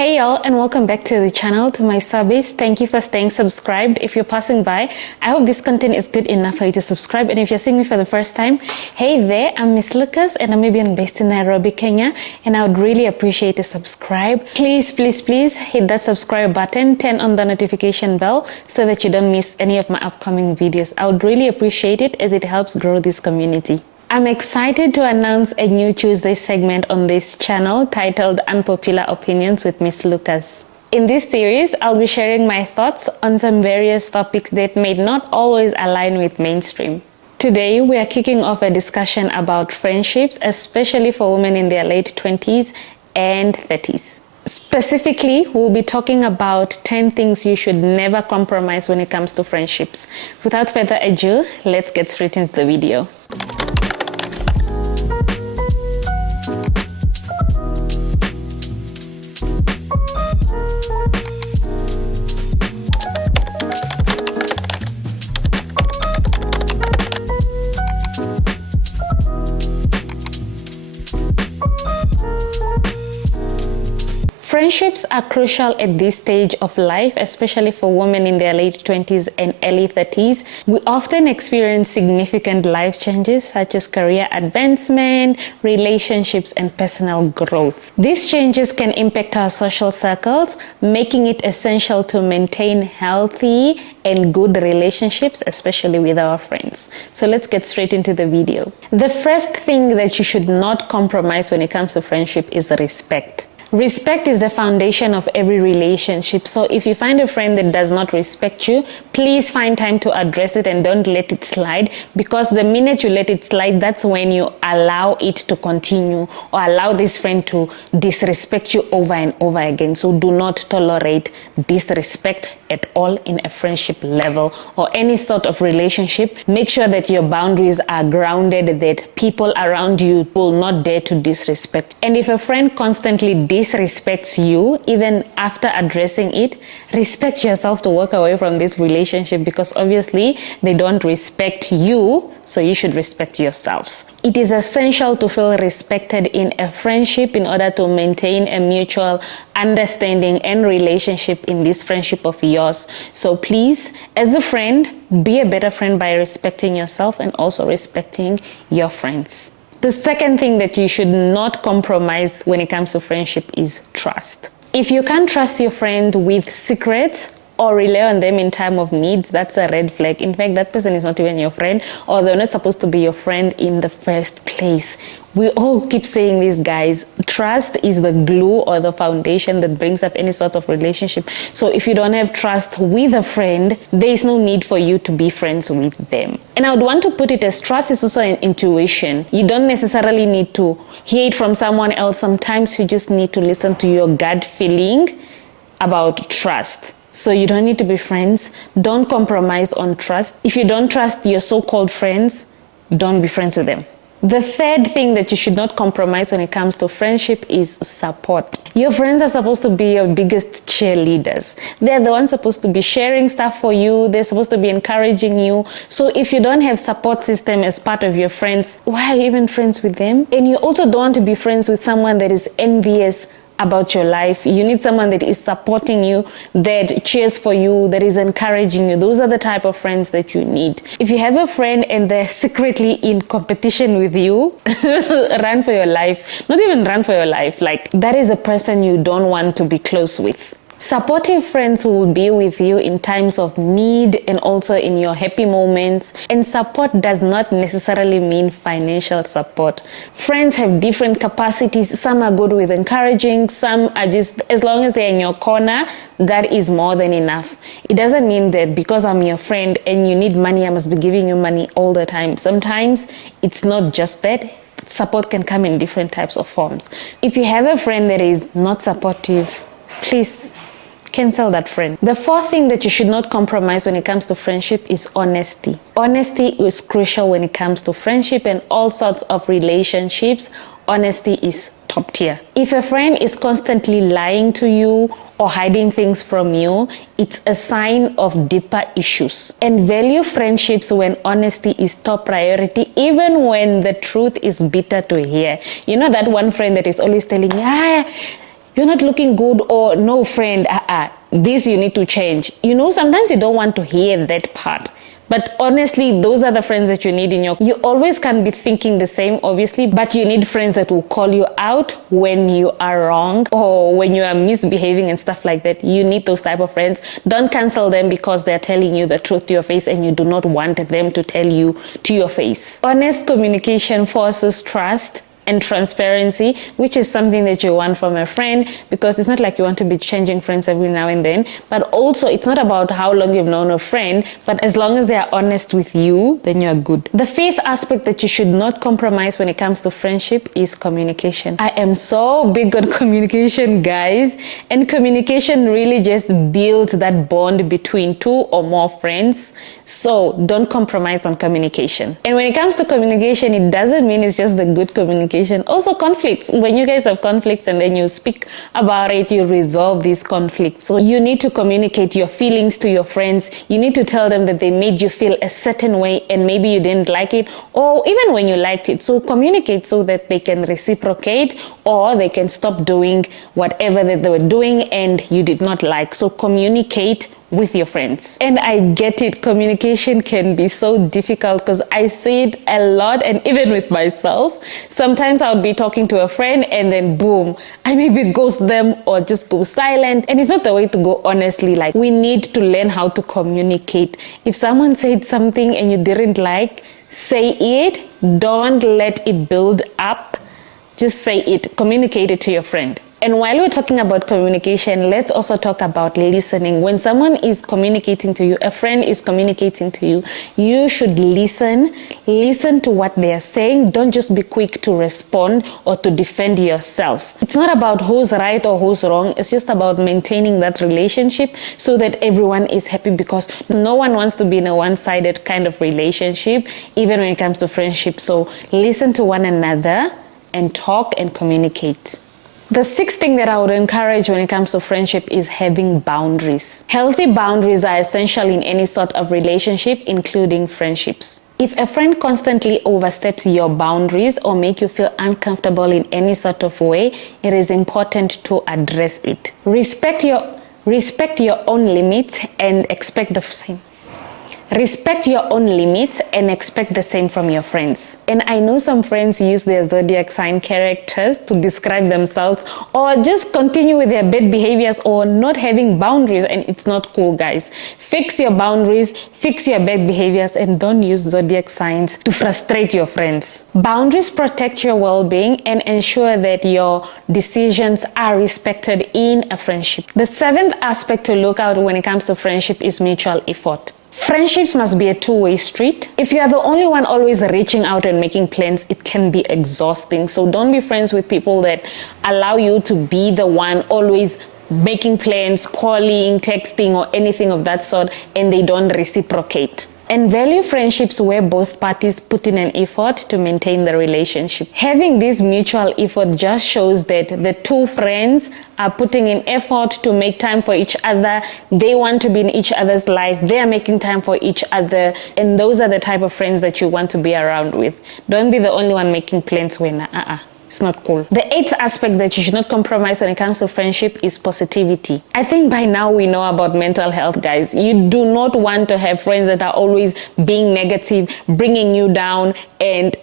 Hey y'all, and welcome back to the channel, to my subbies. Thank you for staying subscribed. If you're passing by, I hope this content is good enough for you to subscribe. And if you're seeing me for the first time, hey there, I'm Miss Lukas, a Namibian based in Nairobi, Kenya, and I would really appreciate a subscribe. Please hit that subscribe button, turn on the notification bell so that you don't miss any of my upcoming videos. I would really appreciate it as it helps grow this community. I'm excited to announce a new Tuesday segment on this channel titled Unpopular Opinions with Miss Lukas. In this series, I'll be sharing my thoughts on some various topics that may not always align with mainstream. Today, we are kicking off a discussion about friendships, especially for women in their late 20s and 30s. Specifically, we'll be talking about 10 things you should never compromise when it comes to friendships. Without further ado, let's get straight into the video. Friendships are crucial at this stage of life, especially for women in their late 20s and early 30s. We often experience significant life changes such as career advancement, relationships, and personal growth. These changes can impact our social circles, making it essential to maintain healthy and good relationships, especially with our friends. So let's get straight into the video. The first thing that you should not compromise when it comes to friendship is respect. Respect is the foundation of every relationship. So if you find a friend that does not respect you, please find time to address it and don't let it slide, because the minute you let it slide, that's when you allow it to continue or allow this friend to disrespect you over and over again. So do not tolerate disrespect at all in a friendship level or any sort of relationship. Make sure that your boundaries are grounded, that people around you will not dare to disrespect. And if a friend constantly disrespects you, even after addressing it, respect yourself to walk away from this relationship, because obviously they don't respect you, so you should respect yourself. It is essential to feel respected in a friendship in order to maintain a mutual understanding and relationship in this friendship of yours. So please, as a friend, be a better friend by respecting yourself and also respecting your friends. The second thing that you should not compromise when it comes to friendship is trust. If you can't trust your friend with secrets or rely on them in time of need, that's a red flag. In fact, that person is not even your friend, or they're not supposed to be your friend in the first place. We all keep saying this, guys. Trust is the glue or the foundation that brings up any sort of relationship. So if you don't have trust with a friend, there is no need for you to be friends with them. And I would want to put it as trust is also an intuition. You don't necessarily need to hear it from someone else. Sometimes you just need to listen to your gut feeling about trust. So you don't need to be friends. Don't compromise on trust. If you don't trust your so-called friends, don't be friends with them. The third thing that you should not compromise when it comes to friendship is support. Your friends are supposed to be your biggest cheerleaders. They're the ones supposed to be sharing stuff for you. They're supposed to be encouraging you. So if you don't have support system as part of your friends, why are you even friends with them? And you also don't want to be friends with someone that is envious about your life. You need someone that is supporting you, that cheers for you, that is encouraging you. Those are the type of friends that you need. If you have a friend and they're secretly in competition with you, run for your life. Not even run for your life. Like, that is a person you don't want to be close with. Supportive friends will be with you in times of need and also in your happy moments. And support does not necessarily mean financial support. Friends have different capacities. Some are good with encouraging, some are just, as long as they're in your corner, that is more than enough. It doesn't mean that because I'm your friend and you need money, I must be giving you money all the time. Sometimes it's not just that. Support can come in different types of forms. If you have a friend that is not supportive, please cancel that friend. The fourth thing that you should not compromise when it comes to friendship is honesty. Honesty is crucial when it comes to friendship and all sorts of relationships. Honesty is top tier. If a friend is constantly lying to you or hiding things from you, it's a sign of deeper issues. And value friendships when honesty is top priority, even when the truth is bitter to hear. You know that one friend that is always telling you, you're not looking good, or no friend, this you need to change. Sometimes you don't want to hear that part. But honestly, those are the friends that you need you always can be thinking the same, obviously, but you need friends that will call you out when you are wrong or when you are misbehaving and stuff like that. You need those type of friends. Don't cancel them because they're telling you the truth to your face and you do not want them to tell you to your face. Honest communication forces trust and transparency, which is something that you want from a friend, because it's not like you want to be changing friends every now and then, but also it's not about how long you've known a friend, but as long as they are honest with you, then you're good. The fifth aspect that you should not compromise when it comes to friendship is communication. I am so big on communication, guys, and communication really just builds that bond between two or more friends. So don't compromise on communication. And when it comes to communication, it doesn't mean it's just the good communication. Also conflicts. When you guys have conflicts and then you speak about it, you resolve these conflicts. So you need to communicate your feelings to your friends. You need to tell them that they made you feel a certain way and maybe you didn't like it, or even when you liked it. So communicate so that they can reciprocate or they can stop doing whatever that they were doing and you did not like. So communicate with your friends. And I get it, communication can be so difficult because I see it a lot, and even with myself. Sometimes I would be talking to a friend and then boom, I maybe ghost them or just go silent, and it's not the way to go, honestly. Like, we need to learn how to communicate. If someone said something and you didn't like, say it. Don't let it build up. Just say it. Communicate it to your friend. And while we're talking about communication, let's also talk about listening. When someone is communicating to you, a friend is communicating to you, you should listen. Listen to what they are saying. Don't just be quick to respond or to defend yourself. It's not about who's right or who's wrong. It's just about maintaining that relationship so that everyone is happy, because no one wants to be in a one-sided kind of relationship, even when it comes to friendship. So listen to one another and talk and communicate. The sixth thing that I would encourage when it comes to friendship is having boundaries. Healthy boundaries are essential in any sort of relationship, including friendships. If a friend constantly oversteps your boundaries or make you feel uncomfortable in any sort of way, it is important to address it. Respect your own limits and expect the same. Respect your own limits and expect the same from your friends. And I know some friends use their zodiac sign characters to describe themselves, or just continue with their bad behaviors or not having boundaries, and it's not cool, guys. Fix your boundaries, fix your bad behaviors, and don't use zodiac signs to frustrate your friends. Boundaries protect your well-being and ensure that your decisions are respected in a friendship. The seventh aspect to look out when it comes to friendship is mutual effort. Friendships must be a two-way street. If you are the only one always reaching out and making plans, it can be exhausting. So don't be friends with people that allow you to be the one always making plans, calling, texting, or anything of that sort, and they don't reciprocate. And value friendships where both parties put in an effort to maintain the relationship. Having this mutual effort just shows that the two friends are putting in effort to make time for each other. They want to be in each other's life. They are making time for each other. And those are the type of friends that you want to be around with. Don't be the only one making plans when it's not cool. The eighth aspect that you should not compromise when it comes to friendship is positivity. I think by now we know about mental health, guys. You do not want to have friends that are always being negative, bringing you down, and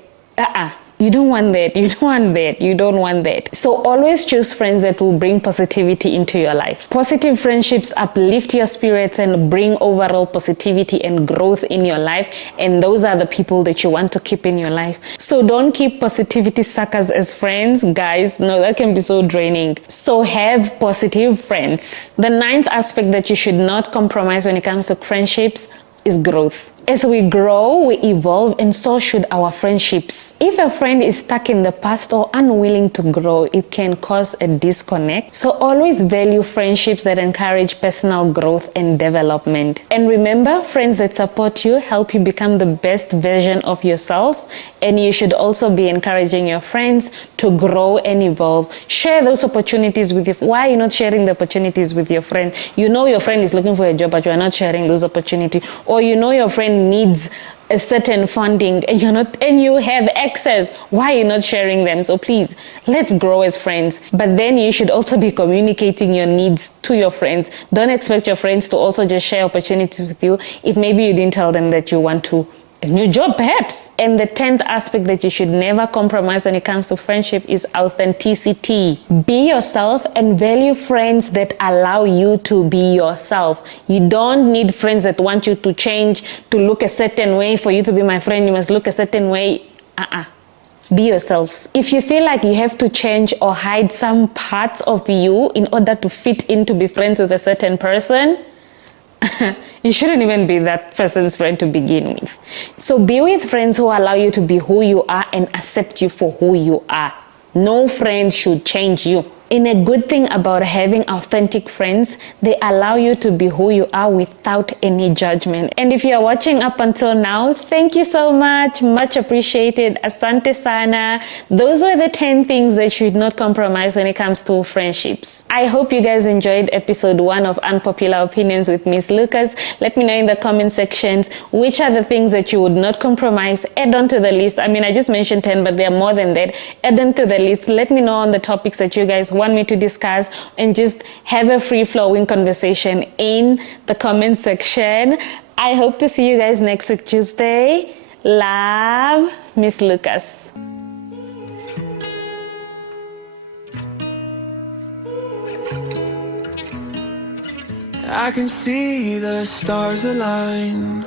you don't want that. You don't want that. You don't want that. So always choose friends that will bring positivity into your life. Positive friendships uplift your spirits and bring overall positivity and growth in your life. And those are the people that you want to keep in your life. So don't keep positivity suckers as friends, guys. No, that can be so draining. So have positive friends. The ninth aspect that you should not compromise when it comes to friendships is growth. As we grow, we evolve, and so should our friendships. If a friend is stuck in the past or unwilling to grow, it can cause a disconnect. So always value friendships that encourage personal growth and development. And remember, friends that support you help you become the best version of yourself. And you should also be encouraging your friends to grow and evolve. Share those opportunities with you. Why are you not sharing the opportunities with your friend? You know your friend is looking for a job, but you are not sharing those opportunities. Or you know your friend needs a certain funding and you have access, why are you not sharing them? So please, let's grow as friends. But then you should also be communicating your needs to your friends. Don't expect your friends to also just share opportunities with you if maybe you didn't tell them that you want to a new job perhaps. And the 10th aspect that you should never compromise when it comes to friendship is authenticity. Be yourself and value friends that allow you to be yourself. You don't need friends that want you to change, to look a certain way. For you to be my friend, you must look a certain way. Be yourself. If you feel like you have to change or hide some parts of you in order to fit in to be friends with a certain person, you shouldn't even be that person's friend to begin with. So be with friends who allow you to be who you are and accept you for who you are. No friend should change you. And a good thing about having authentic friends, they allow you to be who you are without any judgment. And if you're watching up until now, thank you so much. Much appreciated. Asante sana. Those were the 10 things that you should not compromise when it comes to friendships. I hope you guys enjoyed episode 1 of Unpopular Opinions with Miss Lukas. Let me know in the comment sections which are the things that you would not compromise. Add on to the list. I mean, I just mentioned 10, but there are more than that. Add on to the list. Let me know on the topics that you guys want me to discuss, and just have a free-flowing conversation in the comment section. I hope to see you guys next week, Tuesday. Love, Miss Lukas. I can see the stars align.